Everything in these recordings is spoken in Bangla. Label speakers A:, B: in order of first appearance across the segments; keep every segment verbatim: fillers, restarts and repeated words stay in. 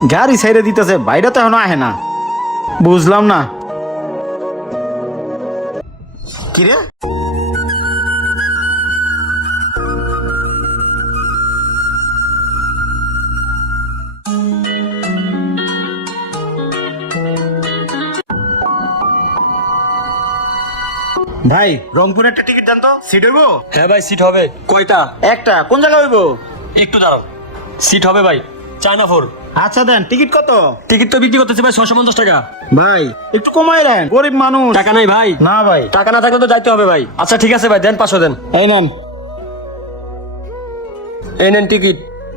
A: গাড়ি ছেড়ে দিতেছে, বাইরে তো এখনো আহে না, বুঝলাম না কিরে। ভাই রংপুরে একটা টিকিট দেন তো, সিট হইব?
B: হ্যাঁ ভাই, সিট হবে।
C: কয়টা?
A: একটা। কোন জায়গা হইব?
B: একটু দাঁড়ান, সিট হবে ভাই, চায়না ফোর।
A: আচ্ছা দেন। টিকিট কত?
B: টিকিট তো বিক্রি করতেছে ভাই ছশো পঞ্চাশ টাকা।
A: ভাই একটু কমাই দেন, গরিব মানুষ।
B: টাকা নাই ভাই?
A: না ভাই।
B: টাকা না থাকলে তো যাইতে হবে ভাই। আচ্ছা ঠিক আছে ভাই, দেন পাঁচশো দেন।
A: এই নেন।
B: এই নেন টিকিট।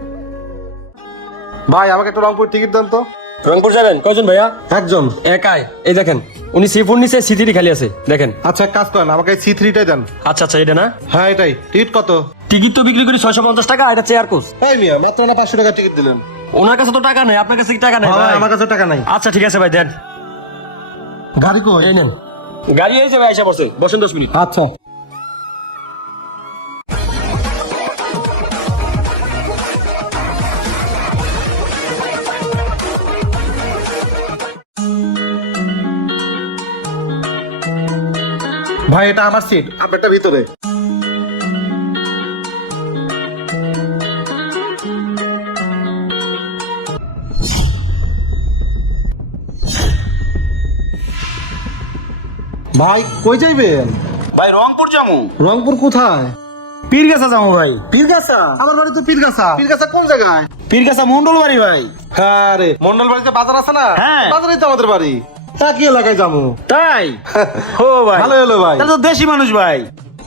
C: ভাই আমাকে একটা রংপুর টিকিট দেন তো।
B: রংপুর যাবেন? কয়জন ভাইয়া?
C: একজন।
B: একাই। এই দেখেন, উনি সি ফোর নিচে, সি থ্রি খালি আছে, দেখেন।
C: আচ্ছা এক কাজ করেন, আমাকে সি থ্রিটাই দেন।
B: আচ্ছা আচ্ছা, এটা না?
C: হ্যাঁ এটাই। টিকিট কত?
B: টিকিট তো বিক্রি করি ছয়শো পঞ্চাশ টাকা, এটা চেয়ার কোচ।
C: এই মিয়া, মাত্র না পাঁচশো টাকা টিকিট দিলেন।
B: ওনার কাছে তো টাকা নেই, আপনার কাছে কি টাকা নেই?
C: হ্যাঁ,
B: ভাই
C: আমার কাছে টাকা নাই।
B: আচ্ছা ঠিক আছে ভাই, দেন।
C: গাড়ি কই?
B: এই নেন। গাড়ি এসে ভাই, এসে বসে বসেন দশ মিনিট।
C: আচ্ছা। ভাই এটা আমার সিট, আপনারটা ভিতরে। ভাই কই যাইবেন?
A: ভাই রংপুর যাবো।
C: রংপুর কোথায়?
A: পীরগাছা যাবো ভাই।
C: পীরগাছা? আমার বাড়ি তো পীরগাছা। পীরগাছা কোন জায়গায়?
A: পীরগাছা মন্ডল বাড়ি ভাই।
C: হ্যাঁ রে, মন্ডল বাড়িতে বাজার আছে না?
A: হ্যাঁ।
C: বাজারেই তো আমাদের বাড়ি। একই এলাকায় যাবো।
A: তাই? ও ভাই
C: ভালো হলো ভাই।
A: তাহলে তো দেশি মানুষ ভাই।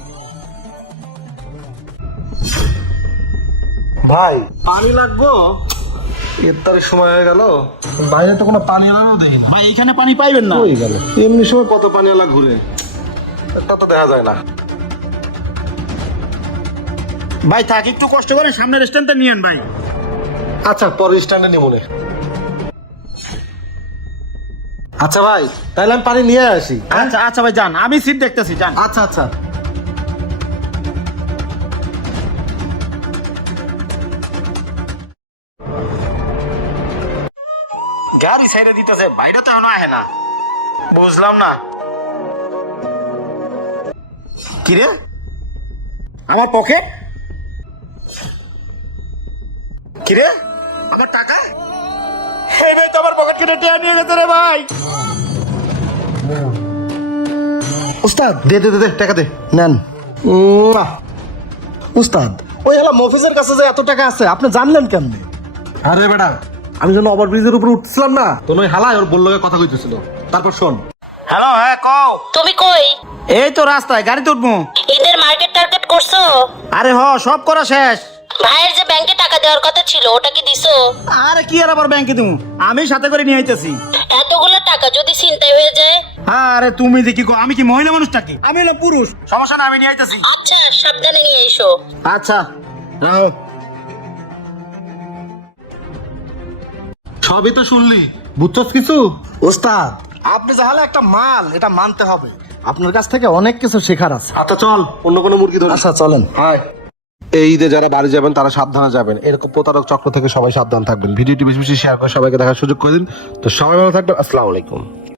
C: ভাই পানি লাগবো? ইফতারের সময় হয়ে গেল, বাইরে তো কোনো পানি এলাও দেখি না।
A: ভাই এখানে পানি পাইবেন না।
C: হয়ে গেল, এমনি সময় কত পানি এলা ঘুরে, তা তো দেখা যায় না।
A: ভাই থাক, একটু কষ্ট করে সামনের স্ট্যান্ডে নিয়েন ভাই।
C: আচ্ছা পরের স্ট্যান্ডে নিমুনে। আচ্ছা ভাই, তাহলে আমি পানি নিয়ে আসি।
A: আচ্ছা আচ্ছা ভাই যান, আমি সিট দেখতেছি, যান।
C: আচ্ছা আচ্ছা।
A: গাড়ি ছেড়ে দিতেছে, বাইরে তো এখনো আহে না, বুঝলাম না কিরে। আমার পকেট কিরে, আমার টাকা। এই ভাই তো আমার পকেট কেটে টেনে নিয়ে গেছে রে ভাই।
C: উস্তাদ দে দে দে দে, টাকা দে, নেন। উম্মা। উস্তাদ ওই হলো মফিজের কাছে যে এত টাকা আছে, আপনি জানলেন কেমনে? আরে বেটা, আমি যখন ওভার ব্রিজের উপর উঠছিলাম না, তো ওই হালায় ওর বললো কথা কইতেছিল। তারপর শোন।
A: হ্যালো, হ্যাঁ কও।
D: তুমি কই?
A: এই তো রাস্তায়, গাড়িতে উঠবো।
D: ঈদের মার্কেট টার্গেট করছো?
A: আরে হ, সব করা শেষ।
D: ভাইয়ের যে ব্যাংকে টাকা দেওয়ার কথা ছিল, ওটা কি দিছো?
A: আরে কি আর আবার ব্যাংকে দিমু, আমি সাথে করে নিয়ে আইতেছি।
D: এতগুলো টাকা যদি ছিনতাই হয়ে যায়?
A: আরে তুমি দেখি কো, আমি কি মহিলা মানুষটা কি? আমি হলাম পুরুষ, সমস্যা না, আমি নিয়ে আইতেছি।
D: আচ্ছা, সাবধানে নিয়ে এসো।
A: আচ্ছা রাও।
C: সবই তো শুনলি, বুঝছস কিছু? ওস্তাদ আপনি যাহলে একটা মাল, এটা মানতে হবে। আপনার কাছ থেকে অনেক কিছু শেখার আছে। আচ্ছা চল, অন্য কোনো মুরগি ধরি। আচ্ছা চলেন। হ্যাঁ, এই ঈদে যারা বাড়ি যাবেন তারা সাবধানে যাবেন। এরকম প্রতারক চক্র থেকে সবাই সাবধান থাকবেন। ভিডিওটি বেশি বেশি শেয়ার করে সবাইকে দেখার সুযোগ করে দিন। তো সবাই ভালো থাকবেন। আসসালামু আলাইকুম।